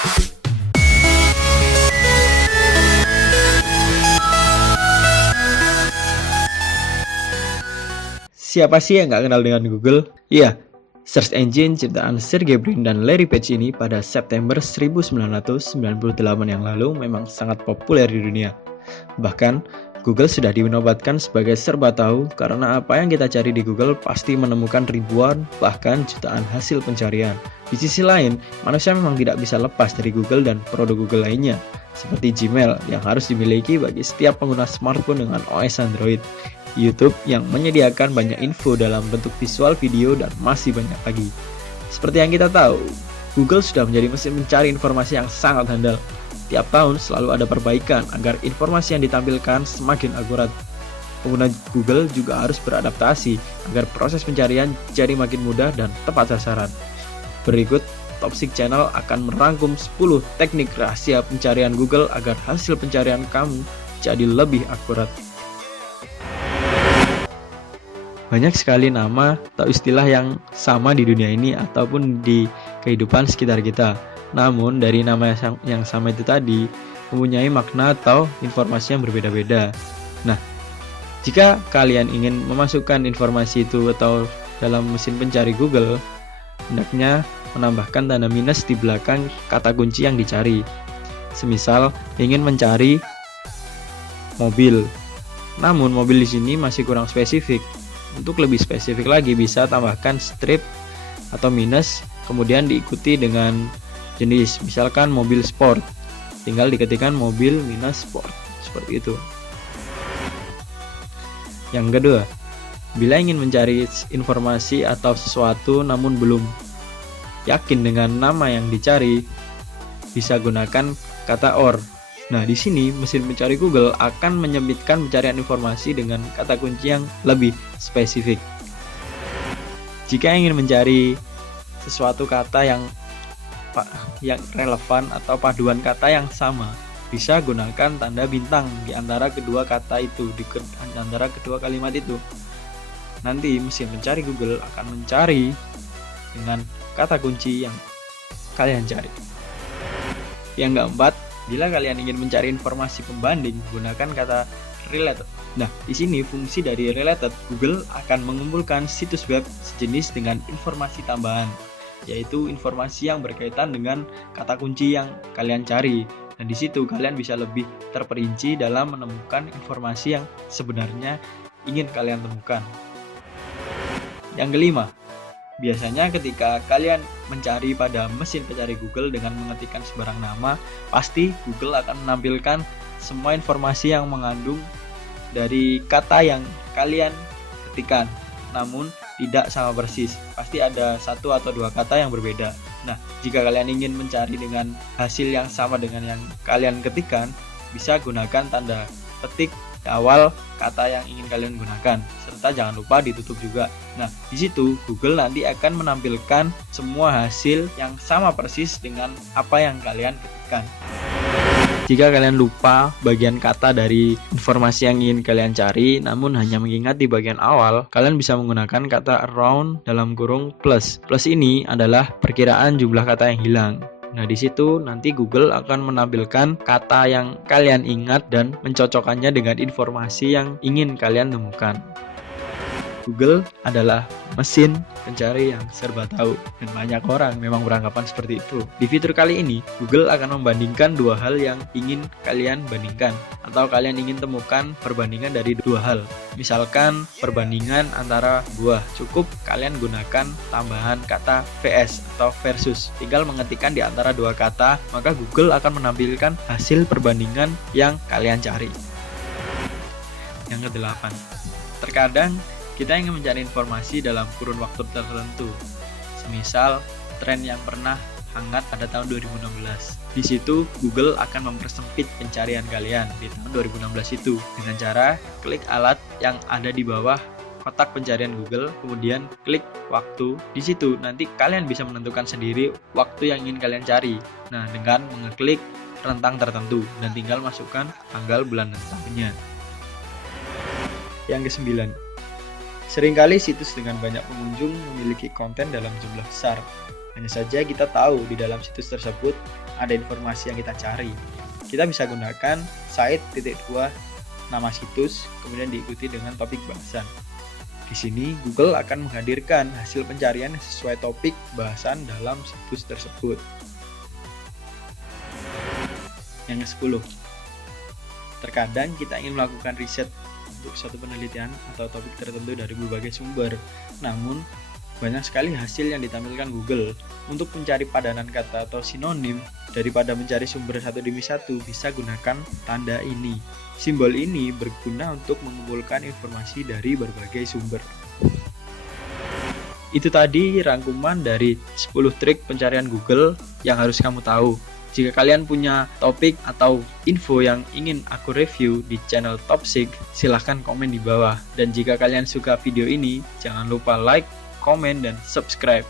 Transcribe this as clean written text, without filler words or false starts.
Siapa sih yang nggak kenal dengan Google? Iya, search engine ciptaan Sergey Brin dan Larry Page ini pada September 1998 yang lalu memang sangat populer di dunia. Bahkan, Google sudah dinobatkan sebagai serba tahu karena apa yang kita cari di Google pasti menemukan ribuan bahkan jutaan hasil pencarian. Di sisi lain, manusia memang tidak bisa lepas dari Google dan produk Google lainnya, seperti Gmail yang harus dimiliki bagi setiap pengguna smartphone dengan OS Android, YouTube yang menyediakan banyak info dalam bentuk visual, video, dan masih banyak lagi. Seperti yang kita tahu, Google sudah menjadi mesin mencari informasi yang sangat handal. Tiap tahun selalu ada perbaikan agar informasi yang ditampilkan semakin akurat. Pengguna Google juga harus beradaptasi agar proses pencarian jadi makin mudah dan tepat sasaran. Berikut, Topsik Channel akan merangkum 10 teknik rahasia pencarian Google agar hasil pencarian kamu jadi lebih akurat. Banyak sekali nama atau istilah yang sama di dunia ini ataupun di kehidupan sekitar kita. Namun dari nama yang sama itu tadi mempunyai makna atau informasi yang berbeda-beda. Nah, jika kalian ingin memasukkan informasi itu atau dalam mesin pencari Google, hendaknya menambahkan tanda minus di belakang kata kunci yang dicari. Semisal ingin mencari mobil, namun mobil di sini masih kurang spesifik. Untuk lebih spesifik lagi bisa tambahkan strip atau minus, kemudian diikuti dengan jenis, misalkan mobil sport. Tinggal diketikkan mobil minus sport, seperti itu. Yang kedua, bila ingin mencari informasi atau sesuatu namun belum yakin dengan nama yang dicari, bisa gunakan kata OR. Nah, di sini mesin pencari Google akan menyebutkan pencarian informasi dengan kata kunci yang lebih spesifik. Jika ingin mencari sesuatu kata yang relevan atau paduan kata yang sama, bisa gunakan tanda bintang di antara kedua kata itu, di antara kedua kalimat itu. Nanti mesin pencari Google akan mencari dengan kata kunci yang kalian cari. Yang keempat, bila kalian ingin mencari informasi pembanding, gunakan kata related. Nah, di sini fungsi dari related, Google akan mengumpulkan situs web sejenis dengan informasi tambahan, yaitu informasi yang berkaitan dengan kata kunci yang kalian cari. Dan di situ kalian bisa lebih terperinci dalam menemukan informasi yang sebenarnya ingin kalian temukan. Yang kelima, biasanya ketika kalian mencari pada mesin pencari Google dengan mengetikkan sebarang nama, pasti Google akan menampilkan semua informasi yang mengandung dari kata yang kalian ketikkan. Namun tidak sama persis, pasti ada satu atau dua kata yang berbeda. Nah, jika kalian ingin mencari dengan hasil yang sama dengan yang kalian ketikkan, bisa gunakan tanda petik di awal kata yang ingin kalian gunakan, serta jangan lupa ditutup juga. Nah, di situ Google nanti akan menampilkan semua hasil yang sama persis dengan apa yang kalian ketikkan. Jika kalian lupa bagian kata dari informasi yang ingin kalian cari, namun hanya mengingat di bagian awal, kalian bisa menggunakan kata around dalam kurung plus. Plus ini adalah perkiraan jumlah kata yang hilang. Nah, di situ nanti Google akan menampilkan kata yang kalian ingat dan mencocokkannya dengan informasi yang ingin kalian temukan. Google adalah mesin pencari yang serba tahu, dan banyak orang memang beranggapan seperti itu. Di fitur kali ini, Google akan membandingkan dua hal yang ingin kalian bandingkan, atau kalian ingin temukan perbandingan dari dua hal. Misalkan perbandingan antara buah, cukup kalian gunakan tambahan kata vs atau versus. Tinggal mengetikkan di antara dua kata, maka Google akan menampilkan hasil perbandingan yang kalian cari. Yang kedelapan, terkadang kita ingin mencari informasi dalam kurun waktu tertentu. Semisal tren yang pernah hangat pada tahun 2016. Di situ Google akan mempersempit pencarian kalian di tahun 2016 itu dengan cara klik alat yang ada di bawah kotak pencarian Google, kemudian klik waktu. Di situ nanti kalian bisa menentukan sendiri waktu yang ingin kalian cari. Nah, dengan mengeklik rentang tertentu dan tinggal masukkan tanggal, bulan, dan tahunnya. Yang kesembilan, seringkali situs dengan banyak pengunjung memiliki konten dalam jumlah besar. Hanya saja kita tahu di dalam situs tersebut ada informasi yang kita cari. Kita bisa gunakan site _2 nama situs, kemudian diikuti dengan topik bahasan. Di sini Google akan menghadirkan hasil pencarian sesuai topik bahasan dalam situs tersebut. Yang ke-10, terkadang kita ingin melakukan riset untuk suatu penelitian atau topik tertentu dari berbagai sumber. Namun, banyak sekali hasil yang ditampilkan Google. Untuk mencari padanan kata atau sinonim, daripada mencari sumber satu demi satu, bisa gunakan tanda ini. Simbol ini berguna untuk mengumpulkan informasi dari berbagai sumber. Itu tadi rangkuman dari 10 trik pencarian Google yang harus kamu tahu. Jika kalian punya topik atau info yang ingin aku review di channel Topsig, silahkan komen di bawah. Dan jika kalian suka video ini, jangan lupa like, komen, dan subscribe.